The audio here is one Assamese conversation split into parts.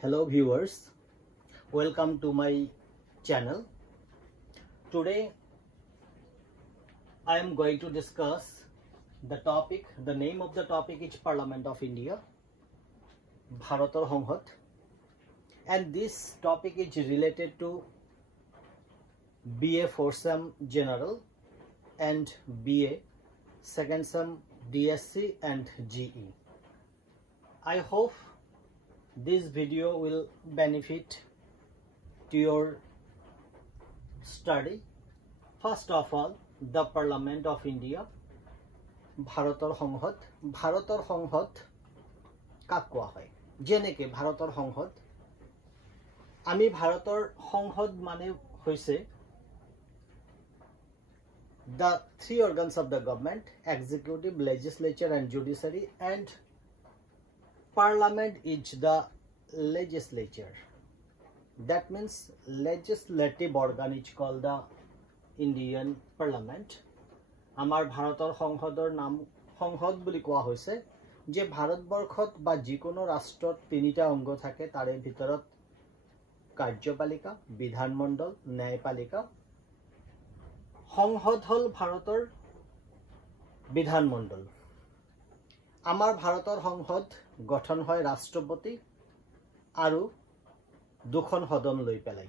Hello viewers, welcome to my channel. Today I am going to discuss the topic. The name of the topic is Parliament of India, Bharator Sanghad, and this topic is related to BA 4th Sem General and BA 2nd Sem DSC and GE. I hope this video will benefit to your study. First of all, the Parliament of India, Bharator Sanghad. Bharator Sanghad কাক কোৱা হয় যেনেকে ভাৰতৰ সংসদ আমি ভাৰতৰ সংসদ মানে হৈছে the three organs of the government: executive, legislature and judiciary, and Parliament is the legislature. That means legislative organ is called the Indian Parliament. Amar Bharator Sanghador naam Sanghad buli koa hoise je Bharatborkhot ba jikono rashtrot tinita ongo thake tare bhitorot Karyopalika, Bidhan Mondol, Nyayapalika. Sanghad hol Bharator Bidhan Mondol. Amar Bharator Sanghad গঠন হয় রাষ্ট্রপতি আৰু দুখন সদন লৈ পেলাই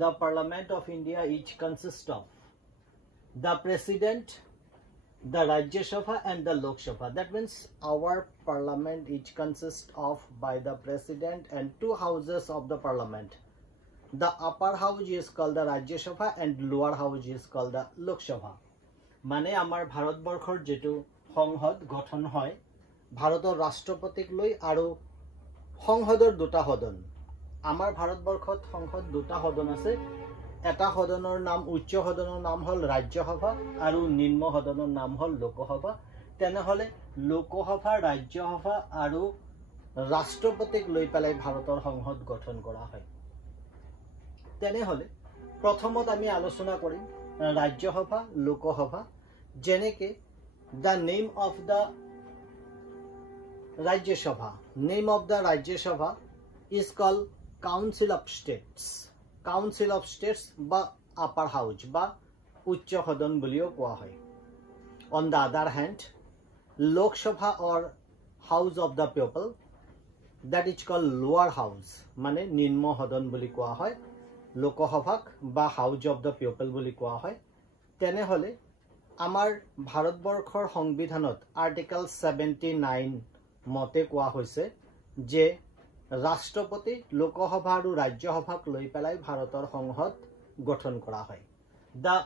the Parliament of India each consists of the President, the Rajya Sabha and the Lok Sabha. That means our Parliament each consists of by the President and two houses of the Parliament. The upper house is called the Rajya Sabha and lower house is called the Lok Sabha. মানে আমাৰ ভাৰতবৰ্ষৰ যেটো সংসদ গঠন হয় ভাৰতৰ ৰাষ্ট্ৰপতিক লৈ আৰু সংসদৰ দুটা সদন আমাৰ ভাৰতবৰ্ষত সংসদ দুটা সদন আছে এটা সদনৰ নাম উচ্চ সদনৰ নাম হল ৰাজ্য সভা আৰু নিম্ন সদনৰ নাম হল লোকসভা তেনেহলে লোকসভা ৰাজ্য সভা আৰু ৰাষ্ট্ৰপতিক লৈ পেলাই ভাৰতৰ সংসদ গঠন কৰা হয় তেনেহলে প্ৰথমত আমি আলোচনা কৰিম ৰাজ্য সভা লোকসভা যেনেকে the name of the Rajya Sabha. Name of the Rajya Sabha is called Council of States. Council of States ba upper house ba uchcha hodan bolio koa hoy. On the other hand, Lok Sabha or House of the People, that is called lower house. Mane ninmo hodan boli koa hoy. Lokosabhak ba House of the People boli koa hoy. Tene hole amar Bharatborkhor Sangvidhanot Article 79 মতে কোৱা হৈছে যে ৰাষ্ট্ৰপতি লোকসভা আৰু ৰাজ্য সভাক লৈ পেলাই ভাৰতৰ সংসদ গঠন কৰা হয় the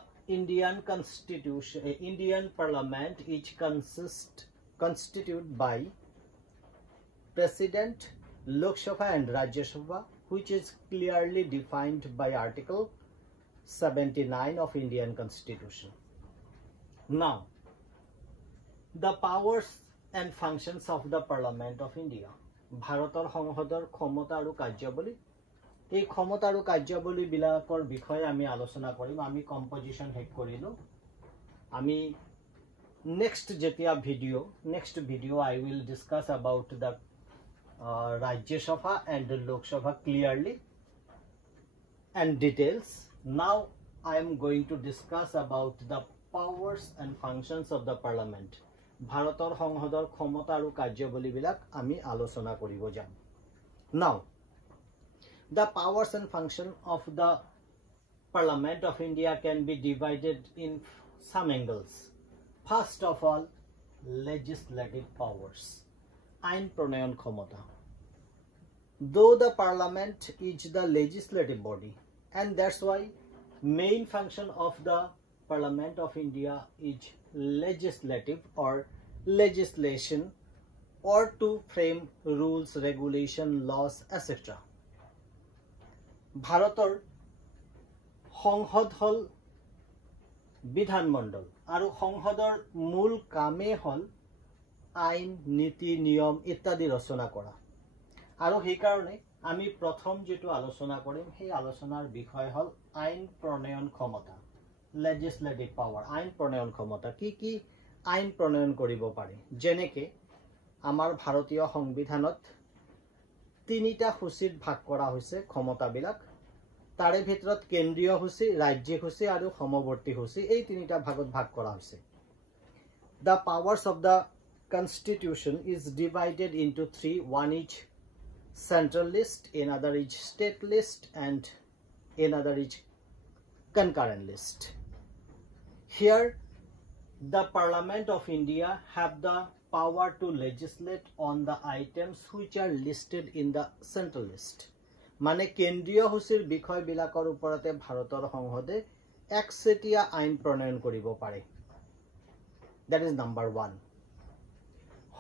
Indian Parliament is constituted by President, Lok Sabha and Rajya Sabha, which is clearly defined by Article 79 of Indian Constitution. Now, the powers and functions of the Parliament of India. ভাৰতৰ সংসদৰ ক্ষমতা আৰু কাৰ্যাৱলী এই ক্ষমতা আৰু কাৰ্যাৱলী বিলাকৰ বিষয়ে আমি আলোচনা কৰিম আমি কম্পোজিশন হেক কৰিলো আমি next video I will discuss about the Rajya Sabha and the Lok Sabha clearly and details. Now I am going to discuss about the powers and functions of the Parliament. ভাৰতৰ সংসদৰ ক্ষমতা আৰু কাৰ্যাৱলী বিলাক আমি আলোচনা কৰিব যাম Now, the powers and function of the Parliament of India can be divided in some angles. First of all, legislative powers. আইন প্ৰণয়ন ক্ষমতা. Though the Parliament is the legislative body, and that's why main function of the Parliament of India is legislative or legislation or to frame rules, regulation, laws, etc. ভাৰতৰ সংসদ হল বিধান মণ্ডল আৰু সংসদৰ মূল কামে হল আইন নীতি নিয়ম ইত্যাদি ৰচনা কৰা আৰু সেই কাৰণে আমি প্ৰথম যেটো আলোচনা কৰিম সেই আলোচনাৰ বিষয় হল আইন প্ৰণয়ন ক্ষমতা legislative power আইন প্ৰণয়ন ক্ষমতা কি আইন প্ৰণয়ন কৰিব পাৰে যেনেকে আমাৰ ভাৰতীয় সংবিধানত তিনিটা সূচীত ভাগ কৰা হৈছে ক্ষমতাবিলাক তাৰে ভিতৰত কেন্দ্ৰীয় সূচী ৰাজ্যিক সূচী আৰু সমৱৰ্তী সূচী এই তিনিটা ভাগত ভাগ কৰা হৈছে The powers of the constitution is divided into three one is central list another is state list and another is concurrent list Here the Parliament of India have the power to legislate on the items which are listed in the central list. মানে কেন্দ্ৰীয় সূচীৰ বিষয়বিলাকৰ ওপৰতে ভাৰতৰ সংসদে একচেটিয়া আইন প্ৰণয়ন কৰিব পাৰে। That is number 1.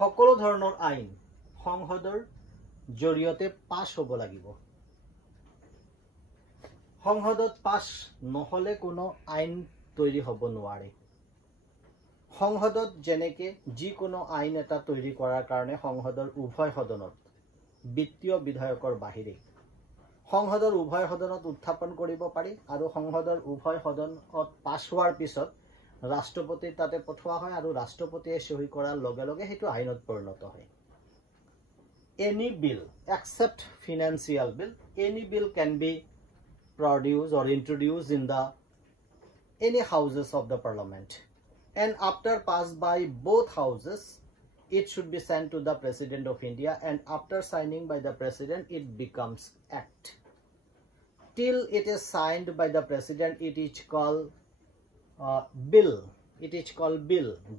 সকলো ধৰণৰ আইন সংসদৰ জৰিয়তে পাছ হ'ব লাগিব। সংসদত পাছ নহলে কোনো আইন তৈৰি হ'ব নোৱাৰে। সংসদত যেনেকে যিকোনো আইন এটা তৈৰি কৰাৰ কাৰণে সংসদৰ উভয় সদনত বিত্তীয় বিধায়কৰ বাহিৰে সংসদৰ উভয় সদনত উত্থাপন কৰিব পাৰি আৰু সংসদৰ উভয় সদনত পাছ হোৱাৰ পিছত ৰাষ্ট্ৰপতিৰ তাতে পঠোৱা হয় আৰু ৰাষ্ট্ৰপতিয়ে সহি কৰাৰ লগে লগে হেতু আইনত পৰিণত হয়। Any bill except financial bill any bill can be produced or introduced in the any houses of the parliament and after passed by both houses it should be sent to the president of India and after signing by the president it becomes act till it is signed by the president it is called bill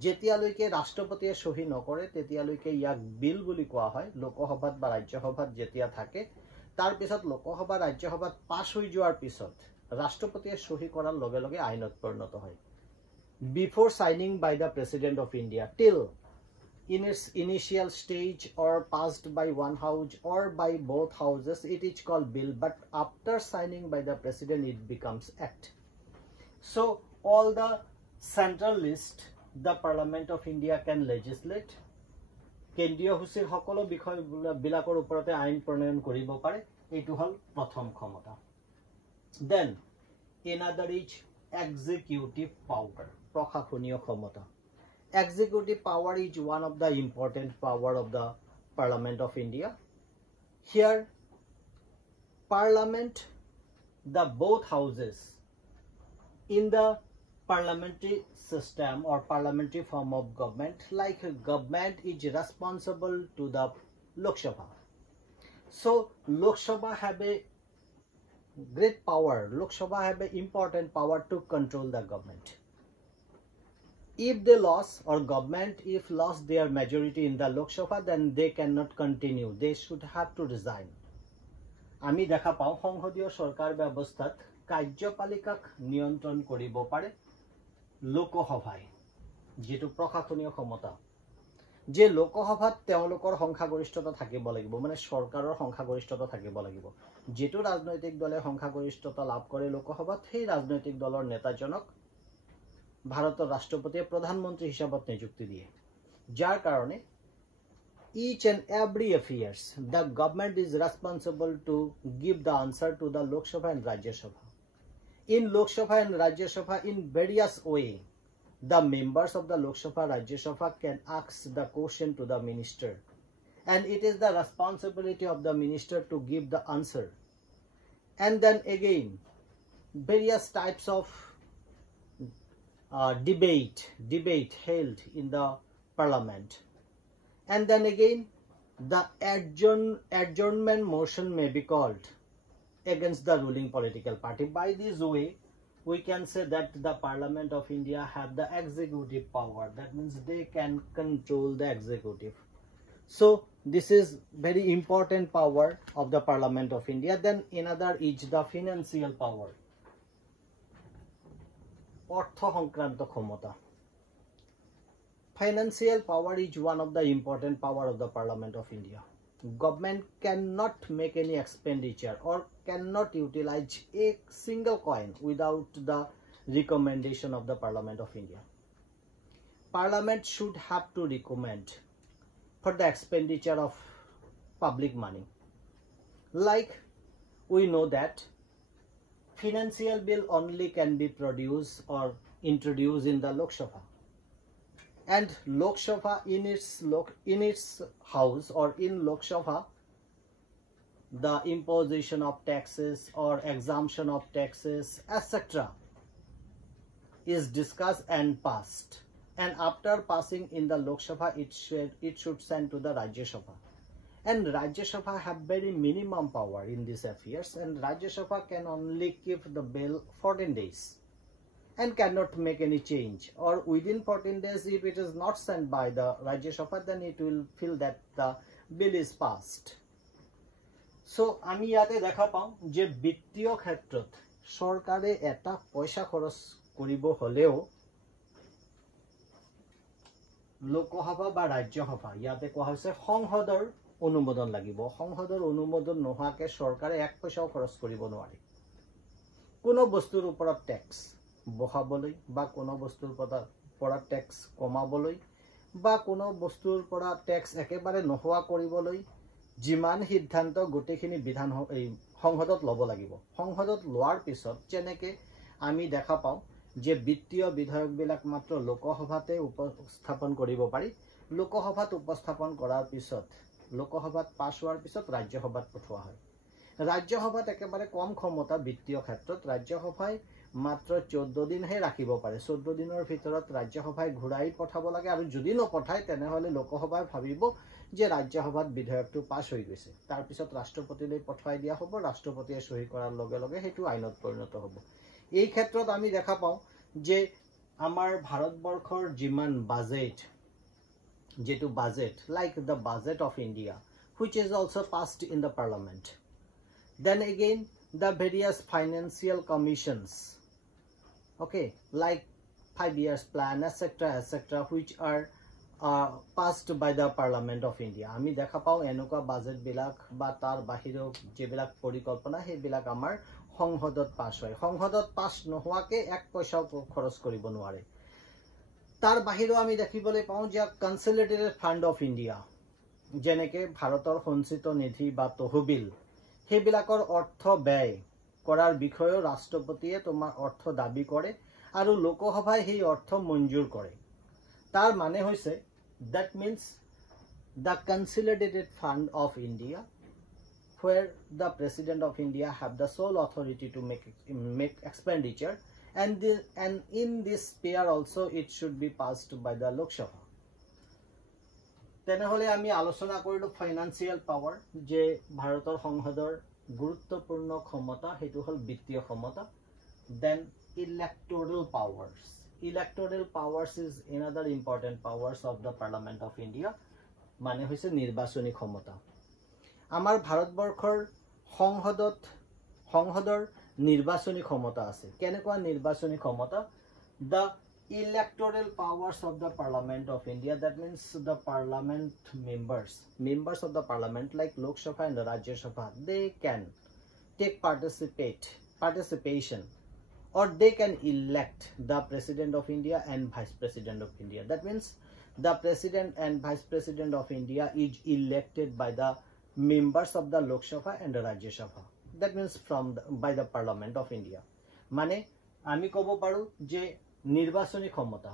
যেতিয়ালৈকে ৰাষ্ট্ৰপতিয়ে সহি নকৰে তেতিয়ালৈকে ইয়াক বিল বুলি কোৱা হয় লোকসভাত বা ৰাজ্যসভাত যেতিয়া থাকে তাৰ পিছত লোকসভা ৰাজ্যসভাত পাছ হৈ যোৱাৰ পিছত ৰাষ্ট্ৰপতিয়ে সহি কৰাৰ লগে লগে আইনত পৰিণত হয় before signing by the president of India till in its initial stage or passed by one house or by both houses it is called bill but after signing by the president it becomes act so all the central list the Parliament of India can legislate কেন্দ্ৰীয় সূচীৰ সকলো বিষয়বিলাকৰ ওপৰতে আইন প্ৰণয়ন কৰিব পাৰে এইটো হল প্ৰথম ক্ষমতা then another is executive power প্ৰশাসনীয় ক্ষমতা executive power is one of the important power of the Parliament of India here Parliament the both houses in the parliamentary system or parliamentary form of government like government is responsible to the Lok Sabha so Lok Sabha have a great power Lok Sabha have an important power to control the government if they lost or government if lost their majority in the Lok Sabha then they cannot continue they should have to resign আমি দেখা পাও সংসদীয় সরকার ব্যবস্থাত কাৰ্যপালিকাক নিয়ন্ত্ৰণ কৰিব পাৰে লোকসভায় যেটো প্ৰশাসনীয় ক্ষমতা যে লোকসভাত তেওঁলোকৰ সংখ্যাগৰিষ্ঠতা থাকিব লাগিব মানে সৰকাৰৰ সংখ্যাগৰিষ্ঠতা থাকিব লাগিব যেটো ৰাজনৈতিক দলে সংখ্যাগৰিষ্ঠতা লাভ কৰে লোকসভাত সেই ৰাজনৈতিক দলৰ নেতাজনক ভাৰতৰ ৰাষ্ট্ৰপতিয়ে প্ৰধানমন্ত্ৰী হিচাপত নিযুক্তি দিয়ে যাৰ কাৰণে each and every affairs the government is responsible to give the answer to the Lok Sabha and Rajya Sabha in Lok Sabha and Rajya Sabha in various way the members of the Lok Sabha Rajya Sabha can ask the question to the minister and it is the responsibility of the minister to give the answer and then again various types of debate held in the parliament and then again the adjournment motion may be called against the ruling political party by this way we can say that the Parliament of India have the executive power that means they can control the executive so this is very important power of the Parliament of India then another is the financial power অর্থ সংক্রান্ত ক্ষমতা financial power is one of the important power of the Parliament of India government cannot make any expenditure or cannot utilize a single coin without the recommendation of the Parliament of India Parliament should have to recommend for the expenditure of public money like we know that financial bill only can be produced or introduced in the Lok Sabha and Lok Sabha in its house or in Lok Sabha the imposition of taxes or exemption of taxes, etc. is discussed and passed. And after passing in the Lok Sabha, it should send to the Rajya Sabha. And Rajya Sabha have very minimum power in these affairs, and Rajya Sabha can only keep the bill 14 days and cannot make any change. Or within 14 days, if it is not sent by the Rajya Sabha, then it will feel that the bill is passed. So, আমি ইয়াতে দেখা পাওঁ যে বিত্তীয় ক্ষেত্ৰত সৰকাৰে এটা পয়সা খৰচ কৰিব হলেও লোকসভা বা ৰাজ্যসভা ইয়াতে কোৱা হৈছে সংসদৰ অনুমোদন লাগিব। সংসদৰ অনুমোদন নোহোৱাকৈ চৰকাৰে এক পইচাও খৰচ কৰিব নোৱাৰে। কোনো বস্তুৰ ওপৰত ট্যাক্স বহাবলৈ বা কোনো বস্তুৰ পৰা ট্যাক্স কমাবলৈ বা কোনো বস্তুৰ পৰা ট্যাক্স একেবাৰে নোহোৱা কৰিবলৈ যিমান সিদ্ধান্ত গোটেইখিনি বিধান সংসদত ল'ব লাগিব। সংসদত লোৱাৰ পিছত যেনেকৈ আমি দেখা পাওঁ যে বিত্তীয় বিধেয়কবিলাক মাত্ৰ লোকসভাতে উপস্থাপন কৰিব পাৰি। লোকসভাত উপস্থাপন কৰাৰ পিছত লোকসভাত পাছ হোৱাৰ পিছত ৰাজ্যসভাত পঠোৱা হয়। ৰাজ্যসভাত একেবাৰে কম ক্ষমতা বিত্তীয় ক্ষেত্ৰত ৰাজ্যসভাই মাত্ৰ 14 দিনহে ৰাখিব পাৰে। 14 দিনৰ ভিতৰত ৰাজ্যসভাই ঘূৰাই পঠাব লাগে, আৰু যদি নপঠায় তেনেহলে লোকসভাই ভাবিব যে ৰাজ্যসভাত বিধেয়কটো পাছ হৈ গৈছে। তাৰ পিছত ৰাষ্ট্ৰপতিলৈ পঠাই দিয়া হ'ব, ৰাষ্ট্ৰপতিয়ে সহি কৰাৰ লগে লগে সেইটো আইনত পৰিণত হ'ব। এই ক্ষেত্ৰত আমি দেখা পাওঁ যে আমাৰ ভাৰতবৰ্ষৰ যিমান বাজেট, যেটো budget like the budget of India, which is also passed in the parliament. Then again the various financial commissions, okay, like 5 years plan, etc., which are passed by the Parliament of India. আমি দেখা পাওঁ এনেকুৱা বাজেট বিলাক বা তাৰ বাহিৰেও যেবিলাক পৰিকল্পনা সেইবিলাক আমাৰ সংসদত পাছ হয়। সংসদত পাছ নোহোৱাকৈ এক পইচাও খৰচ কৰিব নোৱাৰে। তাৰ বাহিৰেও আমি দেখিবলৈ পাওঁ যে কনসলিডেটেড ফান্ড অফ ইণ্ডিয়া, যেনেকৈ ভাৰতৰ সঞ্চিত নিধি বা তহবিল, সেইবিলাকৰ অৰ্থ ব্যয় কৰাৰ বিষয়েও ৰাষ্ট্ৰপতিয়ে তোমাৰ অৰ্থ দাবী কৰে আৰু লোকসভাই সেই অৰ্থ মঞ্জুৰ কৰে। তাৰ মানে হৈছে that means the consolidated fund of India, where the President of India have the sole authority to make expenditure, and in this sphere also it should be passed by the Lok Sabha. তেনেহলে আমি আলোচনা কৰিলো ফাইনান্সিয়াল পাৱাৰ, যে ভাৰতৰ সংসদৰ গুৰুত্বপূৰ্ণ ক্ষমতা সেইটো হল বিত্তীয় ক্ষমতা। Then electoral powers. Electoral powers is another important powers of the Parliament of India, মানে হৈছে নিৰ্বাচনী ক্ষমতা। আমাৰ ভাৰতবৰ্ষৰ সংসদৰ নিৰ্বাচনী ক্ষমতা আছে। কেনেকুৱা নিৰ্বাচনী ক্ষমতা? The electoral powers of the Parliament of India, that means the parliament members of the parliament like Lok Sabha and the Rajya Sabha, they can take participation, or they can elect the President of India and Vice President of India. That means the President and Vice President of India is elected by the members of the Lok Sabha and the Rajya Sabha. That means by the Parliament of India. মানে আমি কব পাৰো যে নিৰ্বাচনী ক্ষমতা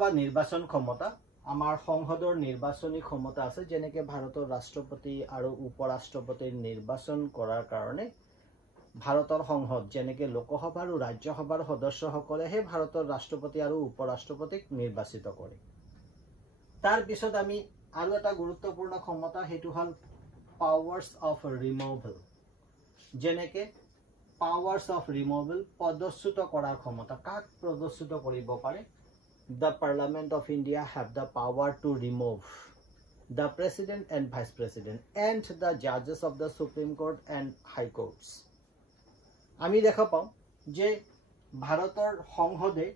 বা নিৰ্বাচন ক্ষমতা, আমাৰ সংসদৰ নিৰ্বাচনী ক্ষমতা আছে। যেনেকৈ ভাৰতৰ ৰাষ্ট্ৰপতি আৰু উপৰাষ্ট্ৰপতিৰ নিৰ্বাচন কৰাৰ কাৰণে ভাৰতৰ সংসদ, যেনেকৈ লোকসভা আৰু ৰাজ্যসভাৰ সদস্যসকলেহে ভাৰতৰ ৰাষ্ট্ৰপতি আৰু উপৰাষ্ট্ৰপতিক নিৰ্বাচিত কৰে। তাৰ পিছত আমি আৰু এটা গুৰুত্বপূৰ্ণ ক্ষমতা, সেইটো হল পাৱাৰ্স অফ ৰিমুভেল। যেনেকৈ পাৱাৰ্স অফ ৰিমুভেল, পদচ্যুত কৰাৰ ক্ষমতা। কাক পদচ্যুত কৰিব পাৰে? The Parliament of India have the power to remove the President and Vice President and the judges of the Supreme Court and High Courts. আমি দেখা পাওঁ যে ভাৰতৰ সংসদে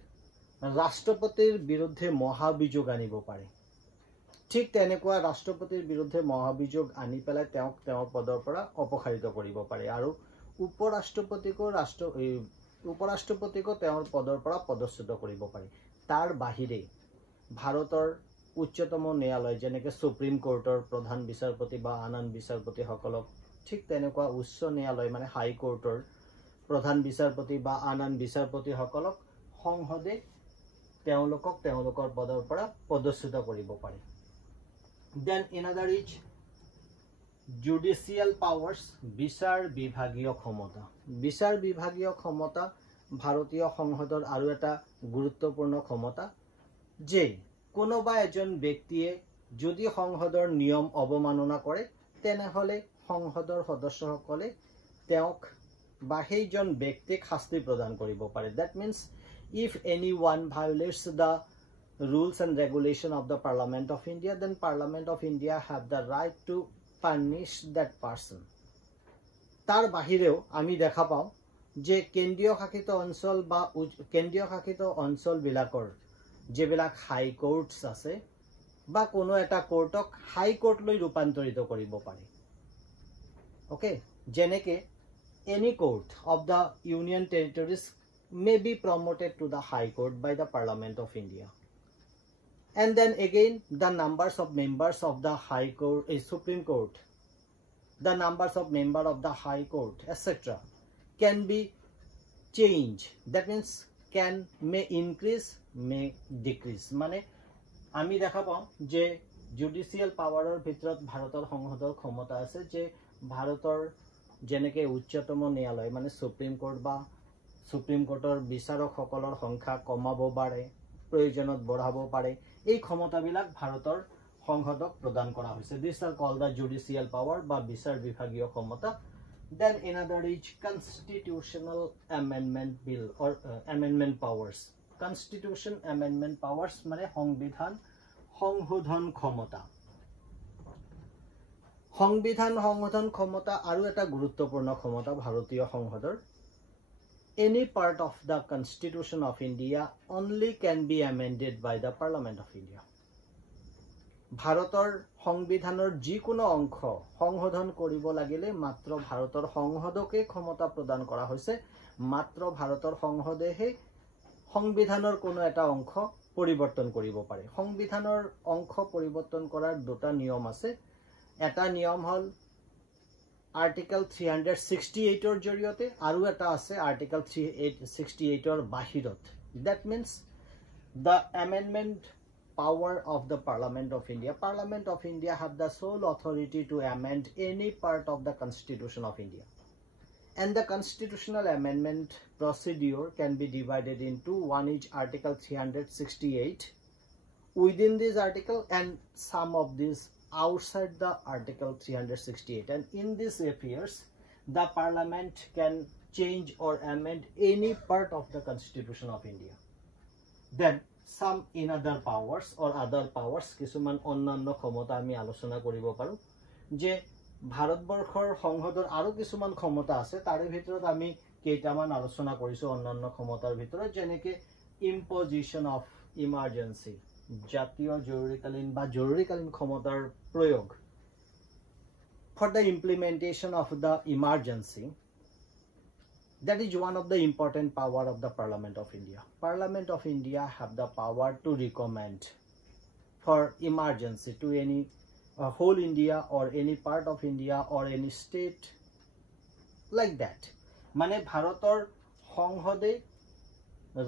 ৰাষ্ট্ৰপতিৰ বিৰুদ্ধে মহাভিযোগ আনিব পাৰে। ঠিক তেনেকুৱা ৰাষ্ট্ৰপতিৰ বিৰুদ্ধে মহাভিযোগ আনি পেলাই তেওঁক তেওঁৰ পদৰ পৰা অপসাৰিত কৰিব পাৰে, আৰু উপৰাষ্ট্ৰপতিকো তেওঁৰ পদৰ পৰা পদচ্যুত কৰিব পাৰে। তাৰ বাহিৰে ভাৰতৰ উচ্চতম ন্যায়ালয়, যেনেকৈ সুপ্ৰিম কোৰ্টৰ প্ৰধান বিচাৰপতি বা আন বিচাৰপতিসকলক, ঠিক তেনেকুৱা উচ্চ ন্যায়ালয় মানে হাই কোৰ্টৰ প্ৰধান বিচাৰপতি বা আন বিচাৰপতিসকলক সংসদে তেওঁলোকৰ পদৰ পৰা পদচ্যুত কৰিব পাৰে। Then another is judicial powers, বিচাৰ বিভাগীয় ক্ষমতা। বিচাৰ বিভাগীয় ক্ষমতা ভাৰতীয় সংসদৰ আৰু এটা গুৰুত্বপূৰ্ণ ক্ষমতা, যে কোনোবা এজন ব্যক্তিয়ে যদি সংসদৰ নিয়ম অৱমাননা কৰে তেনেহলে সংসদৰ সদস্যসকলে তেওঁক বা সেইজন ব্যক্তিক শাস্তি প্ৰদান কৰিব পাৰে। That means if anyone violates the rules and regulation of the Parliament of India, then Parliament of India have the right to punish that person. তাৰ বাহিৰেও আমি দেখা পাওঁ যে কেন্দ্ৰীয় শাসিত অঞ্চল বা কেন্দ্ৰীয় শাসিত অঞ্চলবিলাকৰ যেবিলাক হাই কোৰ্টছ আছে বা কোনো এটা কোৰ্টক হাই কোৰ্টলৈ ৰূপান্তৰিত কৰিব পাৰে। ওকে, যেনেকে any court of the Union territories may be promoted to the High Court by the Parliament of India. And then again, the numbers of members of the High Court, Supreme Court, the numbers of members of the High Court, etc. can be changed. That means may increase, may decrease. মানে আমি দেখা পাওঁ যে জুডিচিয়েল পাৱাৰৰ ভিতৰত ভাৰতৰ সংসদৰ ক্ষমতা আছে, যে ভাৰতৰ যেনেকে উচ্চতম ন্যায়ালয় মানে সুপ্ৰিম কোৰ্ট বা সুপ্ৰিম কোৰ্টৰ বিচাৰকসকলৰ সংখ্যা কমাব পাৰে, প্ৰয়োজনত বঢ়াব পাৰে, এই ক্ষমতাবিলাক ভাৰতৰ সংসদক প্ৰদান কৰা হৈছে। These are called the judicial power বা বিচাৰ বিভাগীয় ক্ষমতা। Then another is constitutional amendment bill or amendment powers. Constitution amendment powers মানে সংবিধান সংশোধন ক্ষমতা। সংবিধান সংশোধন ক্ষমতা আৰু এটা গুৰুত্বপূৰ্ণ ক্ষমতা ভাৰতীয় সংসদৰ। Any part of the Constitution of India only can be amended by the Parliament of India. ভাৰতৰ সংবিধানৰ যিকোনো অংশ সংশোধন কৰিব লাগিলে মাত্ৰ ভাৰতৰ সংসদকে ক্ষমতা প্ৰদান কৰা হৈছে। মাত্ৰ ভাৰতৰ সংসদেহে সংবিধানৰ কোনো এটা অংশ পৰিৱৰ্তন কৰিব পাৰে। সংবিধানৰ অংশ পৰিৱৰ্তন কৰাৰ দুটা নিয়ম আছে। এটা নিয়ম হল আৰ্টিকেল 368 ৰ জৰিয়তে আৰু এটা আছে আৰ্টিকেল 368 ৰ বাহিৰত। That means the amendment power of the Parliament of India. Parliament of India have the sole authority to amend any part of the Constitution of India. And the constitutional amendment procedure can be divided into one is Article 368 within this article and some of these outside the Article 368. And in these affairs, the Parliament can change or amend any part of the Constitution of India. Then some in other powers or other powers, কিছুমান অন্যান্য ক্ষমতা আমি আলোচনা কৰিব পাৰো, যে ভাৰতবৰ্ষৰ সংসদৰ আৰু কিছুমান ক্ষমতা আছে, তাৰে ভিতৰত আমি কেইটামান আলোচনা কৰিছো অন্যান্য ক্ষমতাৰ ভিতৰত, যেনেকে ইম্পজিশন অফ ইমাৰ্জেন্সি, জাতীয় জৰুৰীকালীন বা জৰুৰীকালীন ক্ষমতাৰ প্ৰয়োগ। For the implementation of the emergency, that is one of the important power of the Parliament of India. Parliament of India have the power to recommend for emergency to any whole India or any part of India or any state like that. মানে ভাৰতৰ সংসদে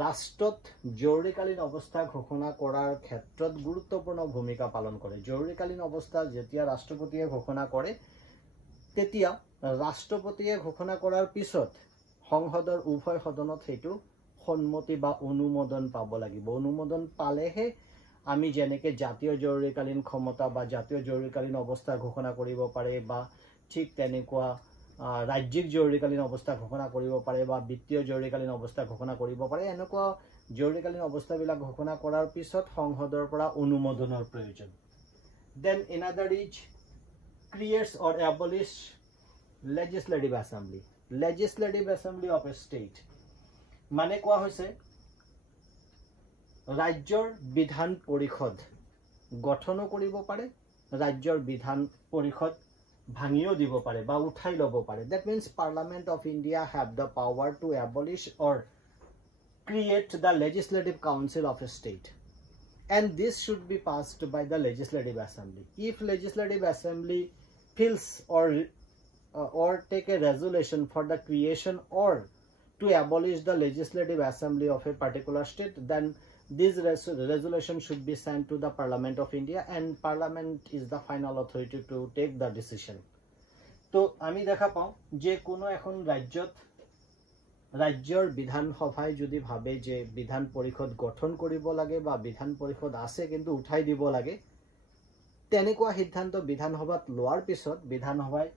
ৰাষ্ট্ৰত জৰুৰীকালীন অৱস্থা ঘোষণা কৰাৰ ক্ষেত্ৰত গুৰুত্বপূৰ্ণ ভূমিকা পালন কৰে। জৰুৰীকালীন অৱস্থা যেতিয়া ৰাষ্ট্ৰপতিয়ে ঘোষণা কৰে, তেতিয়া ৰাষ্ট্ৰপতিয়ে ঘোষণা কৰাৰ পিছত সংসদৰ উভয় সদনত সেইটো সন্মতি বা অনুমোদন পাব লাগিব। অনুমোদন পালেহে আমি যেনেকে জাতীয় জৰুৰীকালীন ক্ষমতা বা জাতীয় জৰুৰীকালীন অৱস্থা ঘোষণা কৰিব পাৰে, বা ঠিক তেনেকুৱা ৰাজ্যিক জৰুৰীকালীন অৱস্থা ঘোষণা কৰিব পাৰে, বা বিত্তীয় জৰুৰীকালীন অৱস্থা ঘোষণা কৰিব পাৰে। এনেকুৱা জৰুৰীকালীন অৱস্থাবিলাক ঘোষণা কৰাৰ পিছত সংসদৰ পৰা অনুমোদনৰ প্ৰয়োজন। Then another is creates or abolish legislative assembly. Legislative assembly of a state মানে কোৱা হৈছে ৰাজ্যৰ বিধান পৰিষদ গঠনো কৰিব পাৰে, ৰাজ্যৰ বিধান পৰিষদ ভাঙিও দিব পাৰে বা উঠাই ল'ব পাৰে। That means Parliament of India have the power to abolish or create the legislative council of a state. And this should be passed by the legislative assembly. If legislative assembly feels or take a resolution for the creation or to abolish the legislative assembly of a particular state, then this resolution should be sent to the Parliament of India, and Parliament is the final authority to take the decision. তো আমি দেখা পাওঁ যে কোনো এখন ৰাজ্যৰ বিধানসভাই যদি ভাবে যে বিধান পৰিষদ গঠন কৰিব লাগে বা বিধান পৰিষদ আছে কিন্তু উঠাই দিব লাগে, তেনেকুৱা সিদ্ধান্ত বিধানসভাত লোৱাৰ পিছত বিধানসভাই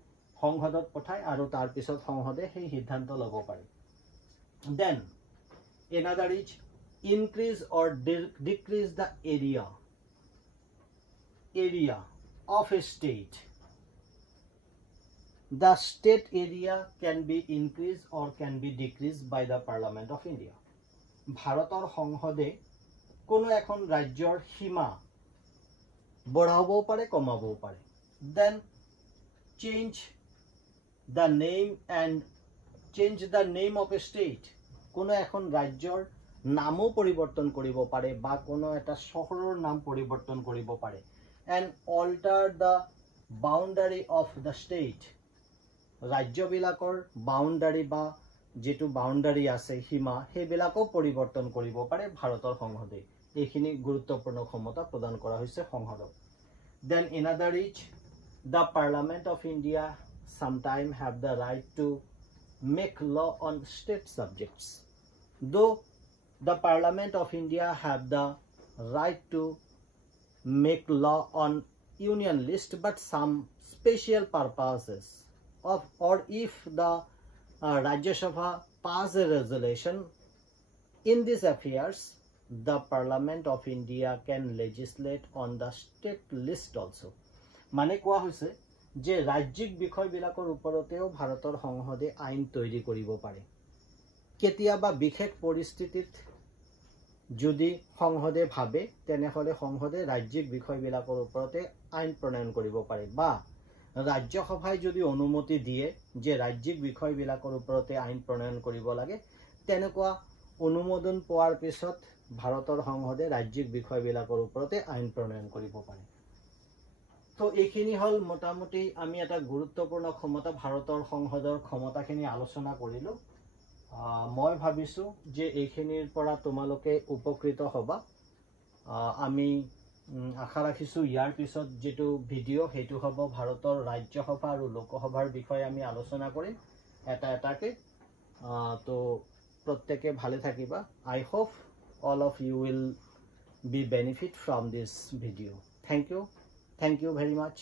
সংসদত পঠায় আৰু তাৰ পিছত সংসদে সেই সিদ্ধান্ত ল'ব পাৰে। Then another is increase or decrease the area of a state. The state area can be increased or can be decreased by the Parliament of India. ভাৰতৰ সংসদে কোনো এখন ৰাজ্যৰ সীমা বঢ়াবও পাৰে কমাবও পাৰে। Then change the name of a state. কোনো এখন ৰাজ্যৰ নামও পৰিৱৰ্তন কৰিব পাৰে বা কোনো এটা চহৰৰ নাম পৰিৱৰ্তন কৰিব পাৰে। And alter the boundary of the state. ৰাজ্যবিলাকৰ বাউণ্ডাৰী বা যেটো বাউণ্ডাৰী আছে সীমা সেইবিলাকো পৰিৱৰ্তন কৰিব পাৰে ভাৰতৰ সংসদে। এইখিনি গুৰুত্বপূৰ্ণ ক্ষমতা প্ৰদান কৰা হৈছে সংসদক। Then another is the Parliament of India sometimes have the right to make law on state subjects. Though the Parliament of India have the right to make law on union list, but some special purposes or if the Rajya Sabha pass a resolution in these affairs, the Parliament of India can legislate on the state list also. মানে কোৱা হৈছে যে ৰাজ্যিক বিষয়বিলাকৰ ওপৰতেও ভাৰতৰ সংসদে আইন তৈৰি কৰিব পাৰে। কেতিয়াবা বিশেষ পৰিস্থিতিত যদি সংসদে ভাবে তেনেহলে সংসদে ৰাজ্যিক বিষয়বিলাকৰ ওপৰতে আইন প্ৰণয়ন কৰিব পাৰে বা ৰাজ্যসভাই যদি অনুমতি দিয়ে যে ৰাজ্যিক বিষয়বিলাকৰ ওপৰতে আইন প্ৰণয়ন কৰিব লাগে, তেনেকুৱা অনুমোদন পোৱাৰ পিছত ভাৰতৰ সংসদে ৰাজ্যিক বিষয়বিলাকৰ ওপৰতে আইন প্ৰণয়ন কৰিব পাৰে। তো এইখিনি হল মোটামুটি আমি এটা গুৰুত্বপূৰ্ণ ক্ষমতা ভাৰতৰ সংসদৰ ক্ষমতাখিনি আলোচনা কৰিলো। মই ভাবিছো যে এইখিনিৰ পৰা তোমালোকে উপকৃত হবা। আমি আশা ৰাখিছো ইয়াৰ পিছত যেটো ভিডিও হেতু হ'ব ভাৰতৰ ৰাজ্যসভা আৰু লোকসভাৰ বিষয়ে আমি আলোচনা কৰিম এটা এটাকে। তো প্ৰত্যেকে ভালে থাকিবা। I hope all of you will be benefit from this video. Thank you very much.